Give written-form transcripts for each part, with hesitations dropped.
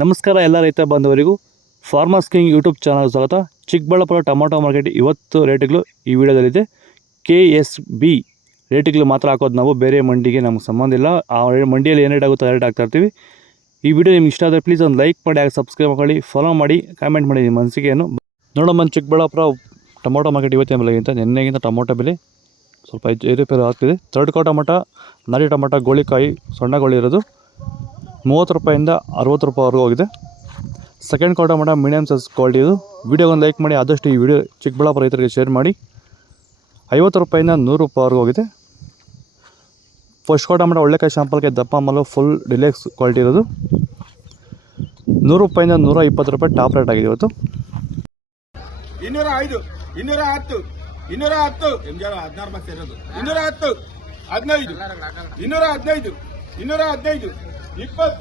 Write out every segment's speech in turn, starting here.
ನಮಸ್ಕಾರ ಎಲ್ಲ ರೈತ ಬಾಂಧವರಿಗೂ ಫಾರ್ಮರ್ಸ್ ಕಿಂಗ್ ಯೂಟ್ಯೂಬ್ ಚಾನಲ್ ಸ್ವಾಗತ. ಚಿಕ್ಕಬಳ್ಳಾಪುರ ಟೊಮೊಟೊ ಮಾರ್ಕೆಟ್ ಇವತ್ತು ರೇಟ್ಗಳು ಈ ವಿಡಿಯೋದಲ್ಲಿದೆ. KSB ರೇಟ್ಗಳು ಮಾತ್ರ ಹಾಕೋದು ನಾವು, ಬೇರೆ ಮಂಡಿಗೆ ನಮ್ಗೆ ಸಂಬಂಧ ಇಲ್ಲ. ಆ ಮಂಡಿಯಲ್ಲಿ ಏನು ರೇಟ್ ಆಗುತ್ತೋ ರೇಟ್ ಹಾಕ್ತಾ ಇರ್ತೀವಿ. ಈ ವಿಡಿಯೋ ನಿಮ್ಗೆ ಇಷ್ಟ ಆದರೆ ಪ್ಲೀಸ್ ಒಂದು ಲೈಕ್ ಮಾಡಿ, ಹಾಗೆ ಸಬ್ಸ್ಕ್ರೈಬ್ ಮಾಡಿ, ಫಾಲೋ ಮಾಡಿ, ಕಾಮೆಂಟ್ ಮಾಡಿ ನಿಮ್ಮ ಅನಿಸಿಕೆಯನ್ನು. ನೋಡಮ್ಮ, ಚಿಕ್ಕಬಳ್ಳಾಪುರ ಟೊಮೊಟೊ ಮಾರ್ಕೆಟ್ ಇವತ್ತಿನ ಬೆಲೆಗಿಂತ ನಿನ್ನೆಗಿಂತ ಟೊಮೊಟೊ ಬೆಲೆ ಸ್ವಲ್ಪ ಏರುಪೇರು ಆಗ್ತಿದೆ. ಥರ್ಡ್ ಕೋ ಟೊಮೊಟೊ, ನಾಟಿ ಟೊಮೊಟೊ, ಗೋಳಿಕಾಯಿ ಸಣ್ಣ ಗೋಳಿ ಇರೋದು 30 ರೂಪಾಯಿಂದ 60 ರೂಪಾಯಿವರೆಗೂ ಹೋಗಿದೆ. ಸೆಕೆಂಡ್ ಕೋ ಟೊಮೊಟೊ ಮೀಡಿಯಮ್ ಸೈಜ್ ಕ್ವಾಲಿಟಿ ಇದು. ವಿಡಿಯೋಗೊಂದು ಲೈಕ್ ಮಾಡಿ, ಆದಷ್ಟು ಈ ವಿಡಿಯೋ ಚಿಕ್ಕಬಳ್ಳಾಪುರ ರೈತರಿಗೆ ಶೇರ್ ಮಾಡಿ. 50 ರೂಪಾಯಿಂದ 100 ರೂಪಾಯಿವರೆಗೂ ಹೋಗಿದೆ. ಫಸ್ಟ್ ಕೋ ಟೊಮೊಟೊ ಒಳ್ಳೆಕಾಯಿ ಶಾಂಪಲ್ಗೆ ದಪ್ಪ ಮಲ್ಲು ಫುಲ್ ಡಿಲೆಕ್ಸ್ ಕ್ವಾಲಿಟಿ ಇರೋದು 100 ರೂಪಾಯಿಂದ 120 ರೂಪಾಯಿ ಟಾಪ್ ರೇಟ್ ಆಗಿದೆ ಇವತ್ತು. 205, 210, 210, 16 ಬಸ್ ಇರೋದು 210, 15, 215, 215, 20, 220,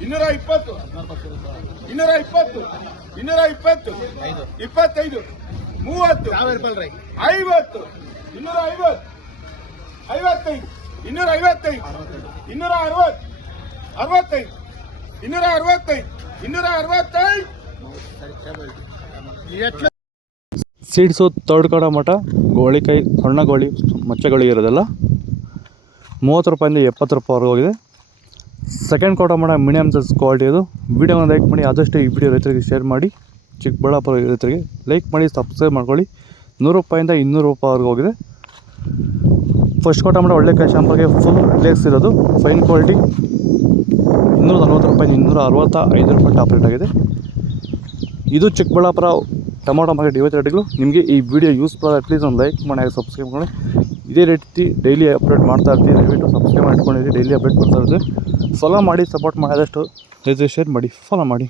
220, 220, 25, 30, 50, 250, 55, 255, 260, 65, 265, 265. ಸೀಡ್ಸು ಥರ್ಡ್ ಕೋ ಟೊಮೊಟೊ ಗೋಳಿಕಾಯಿ ಸಣ್ಣ ಗೋಳಿ ಮಚ್ಚೆಗೋಳಿ ಇರೋದಲ್ಲ 30 ರೂಪಾಯಿಂದ 70 ರೂಪಾಯಿವರೆಗೂ ಹೋಗಿದೆ. ಸೆಕೆಂಡ್ ಕೋ ಟೊಮೊಟೊ ಮೀಡಿಯಮ್ ಸೈಜ್ ಕ್ವಾಲಿಟಿ ಇದು. ವಿಡಿಯೋನ ಲೈಕ್ ಮಾಡಿ, ಆದಷ್ಟು ಈ ವಿಡಿಯೋ ರೈತರಿಗೆ ಶೇರ್ ಮಾಡಿ. ಚಿಕ್ಕಬಳ್ಳಾಪುರ ರೈತರಿಗೆ ಲೈಕ್ ಮಾಡಿ, ಸಬ್ಸ್ಕ್ರೈಬ್ ಮಾಡ್ಕೊಳ್ಳಿ. 100 ರೂಪಾಯಿಂದ 200 ರೂಪಾಯಿವರೆಗೂ ಹೋಗಿದೆ. ಫಸ್ಟ್ ಕೋ ಟೊಮೊಟೊ ಒಳ್ಳೆಕಾಯಿ ಶಾಂಪಲ್ಗೆ ಫುಲ್ ಲೇಕ್ಸ್ ಇರೋದು ಫೈನ್ ಕ್ವಾಲಿಟಿ 240 ರೂಪಾಯಿಂದ 265 ರೂಪಾಯಿ ಟಾಪ್ ರೇಟ್ ಆಗಿದೆ. ಇದು ಚಿಕ್ಕಬಳ್ಳಾಪುರ ಟೊಮೊಟೊ ಮಾರ್ಕೆಟ್ ಇವತ್ತು ರೇಟ್ಗಳು. ನಿಮಗೆ ಈ ವಿಡಿಯೋ ಯೂಸ್ಫುಲ್ ಆದರೆ ಪ್ಲೀಸ್ ಒಂದು ಲೈಕ್ ಮಾಡಿ, ಹಾಗೆ ಸಬ್ಸ್ಕ್ರೈಬ್ ಮಾಡಿ. ಇದೇ ರೀತಿ ಡೈಲಿ ಅಪ್ಡೇಟ್ ಮಾಡ್ತಾ ಇರ್ತೀವಿ. ದಯವಿಟ್ಟು ಸಬ್ಸ್ಕ್ರೈಬ್ ಮಾಡ್ಕೊಂಡಿರಿ, ಡೈಲಿ ಅಪ್ಡೇಟ್ ಬರ್ತಾ ಇರ್ತೀವಿ. ಫಾಲೋ ಮಾಡಿ, ಸಪೋರ್ಟ್ ಮಾಡಿ, ಆದಷ್ಟು ಶೇರ್ ಮಾಡಿ, ಫಾಲೋ ಮಾಡಿ.